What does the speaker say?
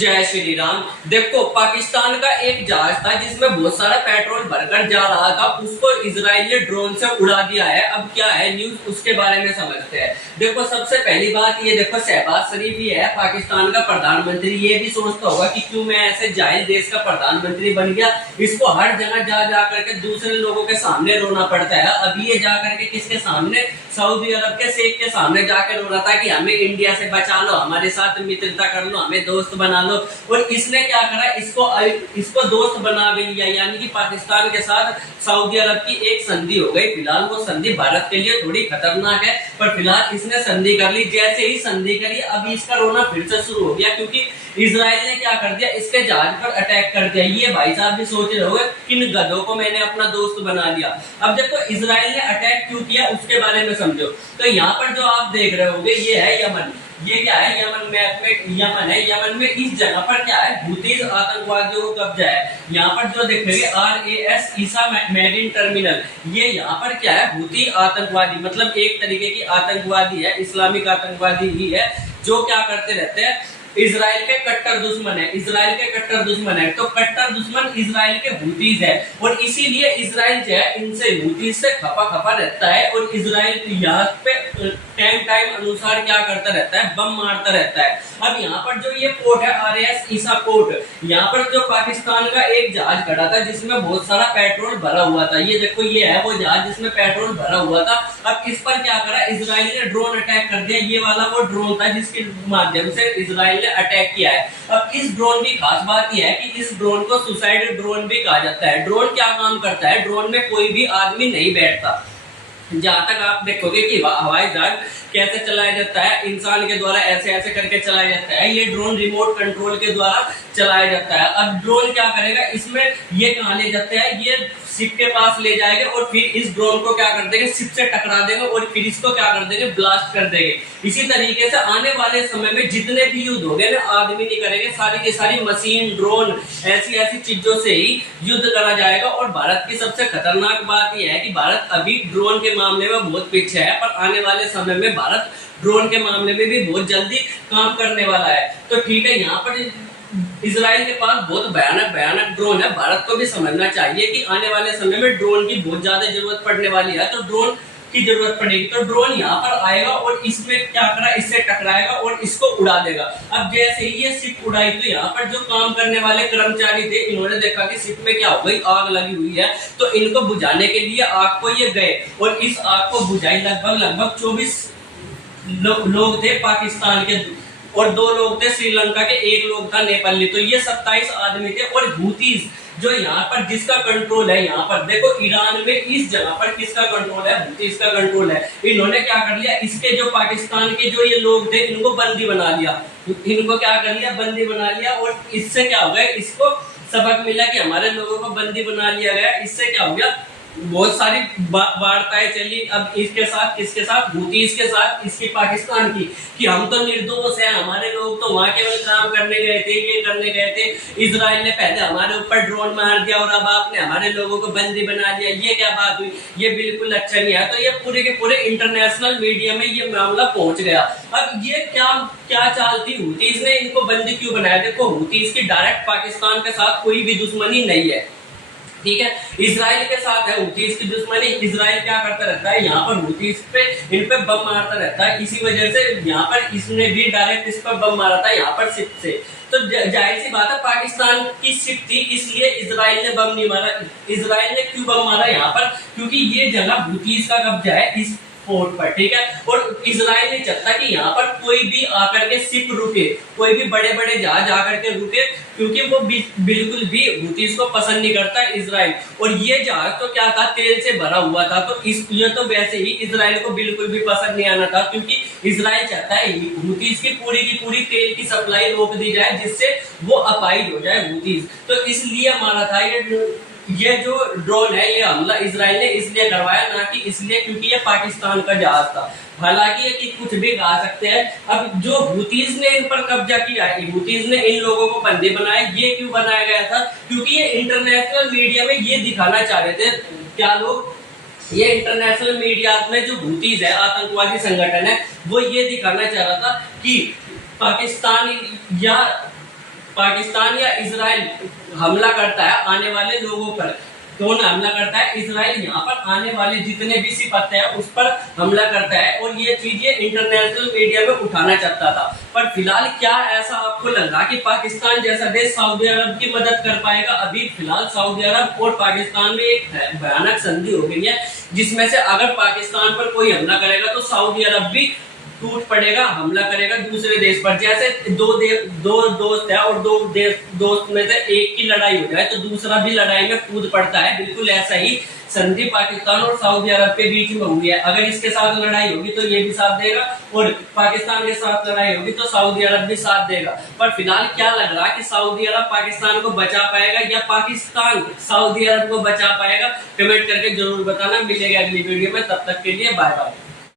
जय श्री राम। देखो, पाकिस्तान का एक जहाज था जिसमें बहुत सारा पेट्रोल भरकर जा रहा था, उसको इजराइल ने ड्रोन से उड़ा दिया है। अब क्या है न्यूज, उसके बारे में समझते हैं। देखो, सबसे पहली बात ये देखो, शहबाज शरीफ ही है पाकिस्तान का प्रधानमंत्री। ये भी सोचता होगा कि क्यों मैं ऐसे जाहिल देश का प्रधानमंत्री बन गया। इसको हर जगह जा करके दूसरे लोगों के सामने रोना पड़ता है। अब ये जा करके किसके सामने, सऊदी अरब के शेख के सामने जाकर रो रहा था कि हमें इंडिया से बचा लो, हमारे साथ मित्रता कर लो, हमें दोस्त बना लो। और इसने क्या करा, इसको दोस्त बना भी लिया, यानी कि पाकिस्तान के साथ सऊदी अरब की एक संधि हो गई। फिलहाल वो संधि भारत के लिए थोड़ी खतरनाक है, पर फिलहाल इसने संधि कर ली। जैसे ही संधि करी, अभी इसका रोना फिर से शुरू हो गया, क्योंकि इजराइल ने क्या कर दिया, इसके जहाज पर अटैक कर दिया। ये भाई साहब भी सोच रहे होंगे किन गधों को मैंने अपना दोस्त बना लिया। अब देखो, इजराइल ने अटैक क्यों किया उसके बारे में समझो। तो यहाँ पर जो आप देख रहे होंगे, ये है यमन। ये क्या है, यमन मैप में यमन है। यमन में इस जगह पर क्या है, हुतीज आतंकवादियों को कब्जा है। यहाँ पर जो देखेंगे RAS ईसा मैरीन टर्मिनल, ये यहाँ पर क्या है, हुती आतंकवादी, मतलब एक तरीके की आतंकवादी है, इस्लामिक आतंकवादी ही है, जो क्या करते रहते हैं, इजराइल के कट्टर दुश्मन है। इजराइल के कट्टर दुश्मन है, तो कट्टर दुश्मन इजराइल के हुतीज है, और इसीलिए इजराइल जो है इनसे हुतीज से खपा रहता है। और इजराइल यहाँ पे टाइम अनुसार क्या करता रहता है, बम मारता रहता है। अब यहाँ पर जो ये पोर्ट है RAS ईसा पोर्ट, यहाँ पर जो पाकिस्तान का एक जहाज खड़ा था जिसमें बहुत सारा पेट्रोल भरा हुआ था। ये देखो, ये है वो जहाज जिसमें पेट्रोल भरा हुआ था। अब इस पर क्या करा, इजराइल ने ड्रोन अटैक कर दिया। ये वाला वो ड्रोन था जिसके माध्यम से इजराइल ने अटैक किया है। अब इस ड्रोन की खास बात यह है कि इस ड्रोन को सुसाइड ड्रोन भी कहा जाता है। ड्रोन क्या काम करता है, ड्रोन में कोई भी आदमी नहीं बैठता। जहां तक आप देखोगे कि हवाई जहाज कैसे चलाया जाता है, इंसान के द्वारा ऐसे ऐसे करके चलाया जाता है। ये ड्रोन रिमोट कंट्रोल के द्वारा चलाया जाता है। अब ड्रोन क्या करेगा, इसमें ये कहाँ ले जाते हैं, ये शिप के पास ले जाएंगे, और फिर इस ड्रोन को क्या कर देंगे, शिप से टकरा देंगे, और फिर इसको क्या कर देंगे, ब्लास्ट कर देंगे। इसी तरीके से आने वाले समय में जितने भी युद्ध हो गए ना, आदमी नहीं करेंगे, सारी की सारी मशीन, ड्रोन, ऐसी चीजों से ही युद्ध करा जाएगा। और भारत की सबसे खतरनाक बात यह है कि भारत अभी ड्रोन के मामले में बहुत पीछे है, पर आने वाले समय में भारत ड्रोन के मामले में भी बहुत जल्दी काम करने वाला है। तो ठीक है, यहाँ पर इजराइल के पास बहुत भयानक ड्रोन है। भारत को भी समझना चाहिए कि आने वाले समय में ड्रोन की बहुत ज्यादा जरूरत पड़ने वाली है, तो ड्रोन की जरूरत पड़ेगी। तो ड्रोन यहाँ पर आएगा और इसमें क्या करा, इससे टकराएगा और इसको उड़ा देगा। अब जैसे ही ये शिप उड़ाई, तो यहाँ पर जो काम करने वाले कर्मचारी थे, इन्होंने देखा कि शिप में क्या हो गई, आग लगी हुई है। तो इनको बुझाने के लिए आग को ये गए, और इस आग को बुझाई। लगभग 24 लोग थे पाकिस्तान के, और 2 लोग थे श्रीलंका के, 1 लोग था नेपाली। तो ये 27 आदमी थे। और हुतीज जो यहाँ पर जिसका कंट्रोल है, यहाँ पर देखो ईरान में इस जगह पर किसका कंट्रोल है, हुतीज का कंट्रोल है। इन्होंने क्या कर लिया, इसके जो पाकिस्तान के जो ये लोग थे, इनको बंदी बना लिया। इनको क्या कर लिया, बंदी बना लिया। और इससे क्या हो गया, इसको सबक मिला कि हमारे लोगों को बंदी बना लिया गया। इससे क्या हो गया, बहुत सारी वार्ताएं चली। अब इसके साथ, किसके साथ, हुतीज के साथ, इसकी पाकिस्तान की, कि हम तो निर्दोष हैं, हमारे लोग तो वहां केवल काम करने गए थे, ये करने गए थे। इजराइल ने पहले हमारे ऊपर ड्रोन मार दिया, और अब आपने हमारे लोगों को बंदी बना दिया, ये क्या बात हुई, ये बिल्कुल अच्छा नहीं है। तो ये पूरे के पूरे इंटरनेशनल मीडिया में ये मामला पहुंच गया। अब ये क्या चाल थी, हुतीज ने इनको बंदी क्यों बनाया। देखो, हुतीज की डायरेक्ट पाकिस्तान के साथ कोई भी दुश्मनी नहीं है, ठीक है, इजराइल के साथ है हुतीज की दुश्मनी। इजराइल क्या करता रहता है, यहाँ पर हुतीज पे, इन पे बम मारता रहता है। इसी वजह से यहाँ पर इसने भी डायरेक्ट इस पर बम मारा था, यहाँ पर शिप से। तो जाहिर सी बात है, पाकिस्तान की शिप थी, इसलिए इजराइल ने बम नहीं मारा। इजराइल ने क्यों बम मारा यहाँ पर, क्योंकि ये जगह हुतीज का कब्जा है इस पोर्ट पर, ठीक है। और इजराइल नहीं चाहता कि यहाँ पर कोई भी आकर के शिप रुके, कोई भी बड़े बड़े जहाज आकर के रुके, क्योंकि वो बिल्कुल भी हुतीज को पसंद नहीं करता इजराइल। और ये जहाज तो क्या था, तेल से भरा हुआ था, तो ये तो वैसे ही इजराइल को बिल्कुल भी पसंद नहीं आना था, क्योंकि इजराइल चाहता है हुतीज की पूरी तेल की सप्लाई रोक दी जाए, जिससे वो अपाहिज हो जाए हुतीज। तो इसलिए मारा था ये जो ड्रोन है, ये हमला इजराइल ने इसलिए करवाया, ना कि इसलिए क्योंकि ये पाकिस्तान का जहाज था। हालांकि ये कि कुछ भी गा सकते हैं। अब जो हुतीज ने इन पर कब्जा किया है, हुतीज ने इन लोगों को बंदी बनाया, ये क्यों बनाया गया था, क्योंकि ये इंटरनेशनल मीडिया में ये दिखाना चाह रहे थे, क्या लोग, ये इंटरनेशनल मीडिया में जो हुतीज है, आतंकवादी संगठन है, वो ये दिखाना चाह रहा था कि पाकिस्तान या पाकिस्तान या इजराइल हमला करता है आने वाले लोगों पर, कौन हमला करता है? इजराइल यहाँ पर आने वाले जितने भी सिपत्ते हैं उस पर हमला करता है, और ये चीज ये इंटरनेशनल मीडिया में उठाना चाहता था। पर फिलहाल क्या ऐसा आपको लग रहा कि पाकिस्तान जैसा देश सऊदी अरब की मदद कर पाएगा? अभी फिलहाल सऊदी अरब और पाकिस्तान में एक भयानक संधि हो गई है, जिसमें से अगर पाकिस्तान पर कोई हमला करेगा तो सऊदी अरब भी टूट पड़ेगा, हमला करेगा दूसरे देश पर। जैसे दो दोस्त है और दोस्त में से एक की लड़ाई हो जाए तो दूसरा भी लड़ाई में कूद पड़ता है। बिल्कुल ऐसा ही संधि पाकिस्तान और सऊदी अरब के बीच में हुई है। अगर इसके साथ लड़ाई होगी तो ये भी साथ देगा, और पाकिस्तान के साथ लड़ाई होगी तो सऊदी अरब भी साथ देगा। पर फिलहाल क्या लग रहा है कि सऊदी अरब पाकिस्तान को बचा पाएगा या पाकिस्तान सऊदी अरब को बचा पाएगा? कमेंट करके जरूर बताना। मिलेगा अगली वीडियो में, तब तक के लिए बाय बाय।